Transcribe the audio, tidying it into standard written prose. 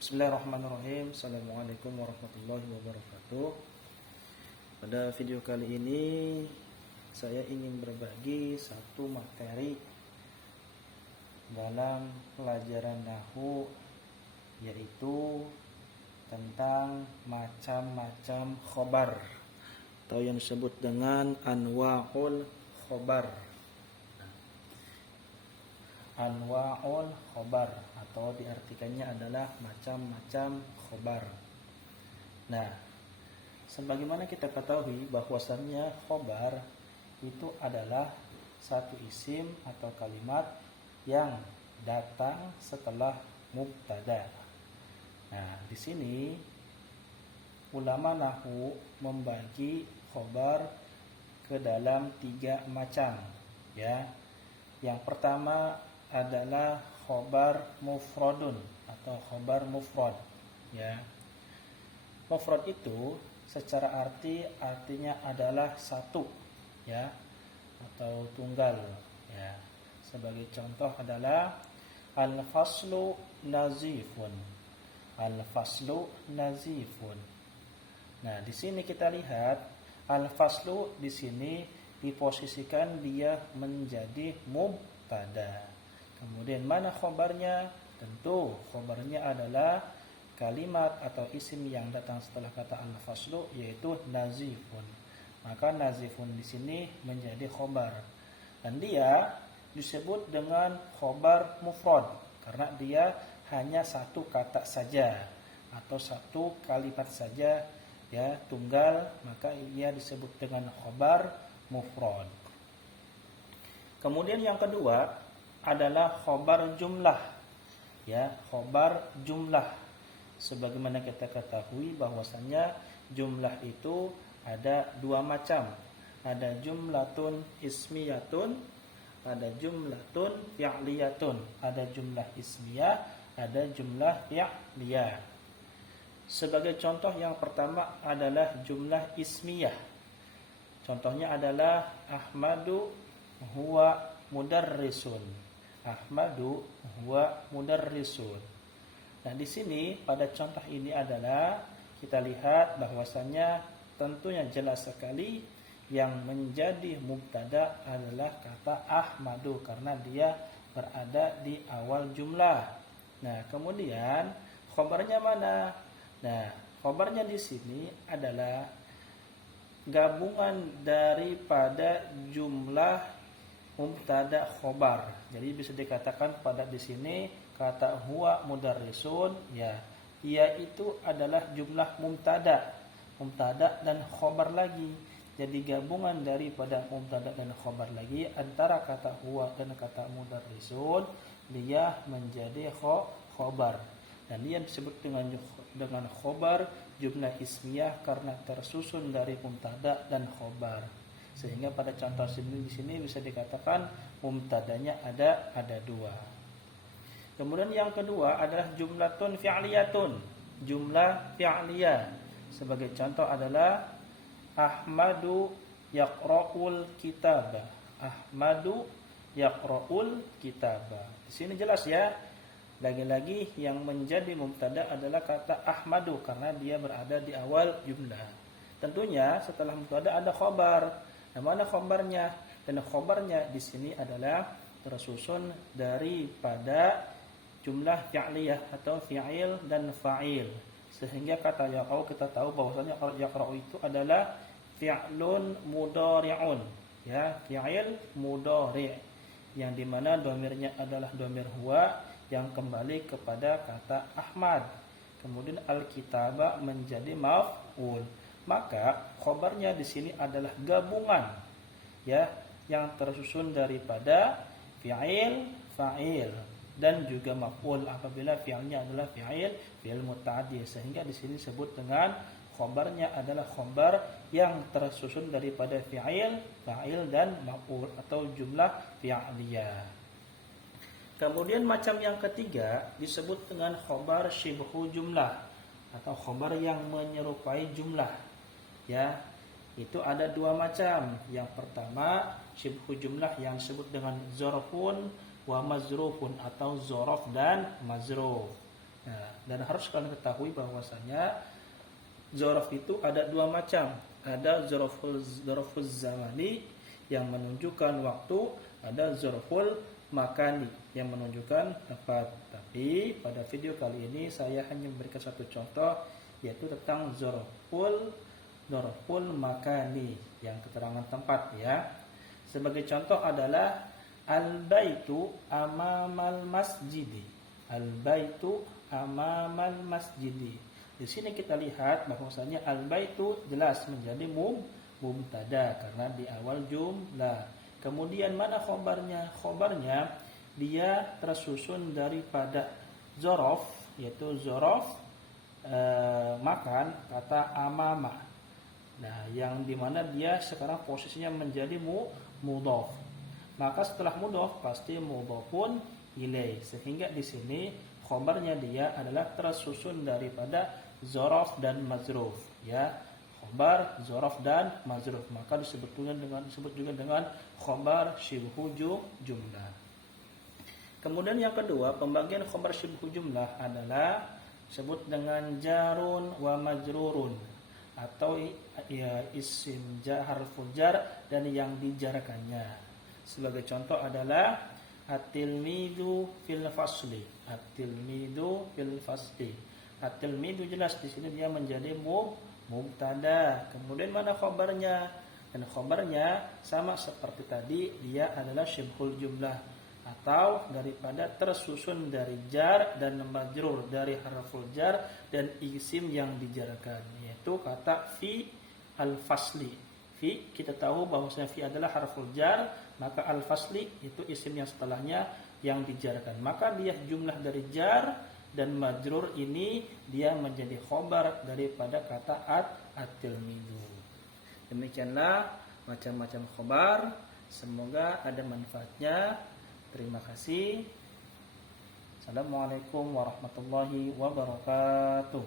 Bismillahirrahmanirrahim. Assalamualaikum warahmatullahi wabarakatuh. Pada video kali ini saya ingin berbagi satu materi dalam pelajaran nahwu, yaitu tentang macam-macam khobar atau yang disebut dengan anwa'ul khobar. Anwa'ul khobar atau diartikannya adalah macam-macam khobar. Nah, sebagaimana kita ketahui bahwasannya khobar itu adalah satu isim atau kalimat yang datang setelah mubtada. Nah, di sini ulama nahwu membagi khobar ke dalam 3 macam, ya. Yang pertama adalah khobar mufradun atau khobar mufrad, ya. Mufrad itu secara artinya adalah satu, ya, atau tunggal, ya. Sebagai contoh adalah al-faslu nazifun. Al-faslu nazifun. Nah, di sini kita lihat al-faslu di sini diposisikan dia menjadi mubtada. Kemudian mana khobarnya? Tentu khobarnya adalah kalimat atau isim yang datang setelah kata al-faslu, yaitu nazifun. Maka nazifun di sini menjadi khobar. Dan dia disebut dengan khobar mufrad karena dia hanya satu kata saja atau satu kalimat saja, ya, tunggal, maka ia disebut dengan khobar mufrad. Kemudian yang kedua adalah khobar jumlah, ya, khobar jumlah. Sebagaimana kita ketahui bahwasannya jumlah itu ada 2 macam. Ada jumlatun ismiyatun, ada jumlatun fi'liyatun. Ada jumlah ismiyah, ada jumlah fi'liyah. Sebagai contoh yang pertama adalah jumlah ismiyah. Contohnya adalah Ahmadu huwa mudarrisun. Ahmadu huwa mudarrisun. Nah, di sini pada contoh ini adalah kita lihat bahwasannya tentunya jelas sekali yang menjadi mubtada adalah kata Ahmadu karena dia berada di awal jumlah. Nah, kemudian khobarnya mana? Nah, khobarnya di sini adalah gabungan daripada jumlah mubtada khobar. Jadi bisa dikatakan pada di sini kata huwa mudarrisun, ya, ia itu adalah jumlah mubtada dan khobar lagi. Jadi gabungan daripada mubtada dan khobar lagi antara kata huwa dan kata mudarrisun, dia menjadi khobar. Dan dia disebut dengan khobar jumlah ismiyah karena tersusun dari mubtada dan khobar. Sehingga pada contoh di sini bisa dikatakan mubtadanya ada 2. Kemudian yang kedua adalah jumlatun fi'liyatun, jumlah fi'liyah. Sebagai contoh adalah Ahmadu yaqra'ul kitaba. Ahmadu yaqra'ul kitaba. Di sini jelas, ya. Lagi-lagi yang menjadi mubtada adalah kata Ahmadu karena dia berada di awal jumlah. Tentunya setelah mubtada ada khobar. Nah, mana khobarnya? Dan khobarnya di sini adalah tersusun daripada jumlah fi'liyah atau fi'il dan fa'il. Sehingga kata yaqra'u kita tahu bahwasanya yaqra'u itu adalah fi'lun mudhari'un, ya, fi'il mudhari' yang dimana domirnya adalah domir huwa yang kembali kepada kata Ahmad. Kemudian al-kitaba menjadi maf'ul. Maka khobarnya di sini adalah gabungan, ya, yang tersusun daripada fi'il, fa'il dan juga maf'ul apabila fi'ilnya adalah fi'il muta'addi. Sehingga di sini disebut dengan khobarnya adalah khobar yang tersusun daripada fi'il, fa'il dan maf'ul atau jumlah fi'liyah. Kemudian macam yang ketiga disebut dengan khobar syibhu jumlah atau khobar yang menyerupai jumlah, ya. Itu ada 2 macam. Yang pertama syibhu jumlah yang disebut dengan zorfun wa mazrufun atau zorof dan mazruf. Nah, dan harus kalian ketahui bahwasanya zorof itu ada dua macam. Ada zoroful zamani yang menunjukkan waktu, ada zoroful makani yang menunjukkan tempat. Tapi pada video kali ini saya hanya memberikan satu contoh, yaitu tentang zoroful makani yang keterangan tempat ya. Sebagai contoh adalah al-baitu amamal masjidi. Al-baitu amamal masjidi. Di sini kita lihat bahwasanya al-baitu jelas menjadi mubtada karena di awal jumlah. Kemudian mana khobarnya? Khobarnya dia tersusun daripada zorof, yaitu zorof makan kata amama. Nah, yang dimana dia sekarang posisinya menjadi mudhof. Maka setelah mudhof pasti mudhofun ilaih. Sehingga di sini khobarnya dia adalah tersusun daripada zorof dan mazruf ya. Khobar, zorof dan mazruf, maka disebut juga dengan khobar syibhu jumlah. Kemudian yang kedua, pembagian khobar syibhu jumlah adalah disebut dengan jarun wa majrurun, atau ya isim harful jar dan yang dijarkannya. Sebagai contoh adalah at-tilmidu fil fasli. At-tilmidu fil fasli. At-tilmidu jelas di sini dia menjadi mubtada. Kemudian mana khabarnya? Dan khabarnya sama seperti tadi, dia adalah syibhul jumlah atau daripada tersusun dari jar dan majrur, dari harful jar dan isim yang dijarkan, yaitu kata fi al-fasli. Fi, kita tahu bahwasanya fi adalah harful jar, maka al-fasli itu isim yang setelahnya yang dijarkan. Maka dia jumlah dari jar dan majrur ini dia menjadi khobar daripada kata at-tilmidu. Demikianlah macam-macam khobar. Semoga ada manfaatnya. Terima kasih. Assalamualaikum warahmatullahi wabarakatuh.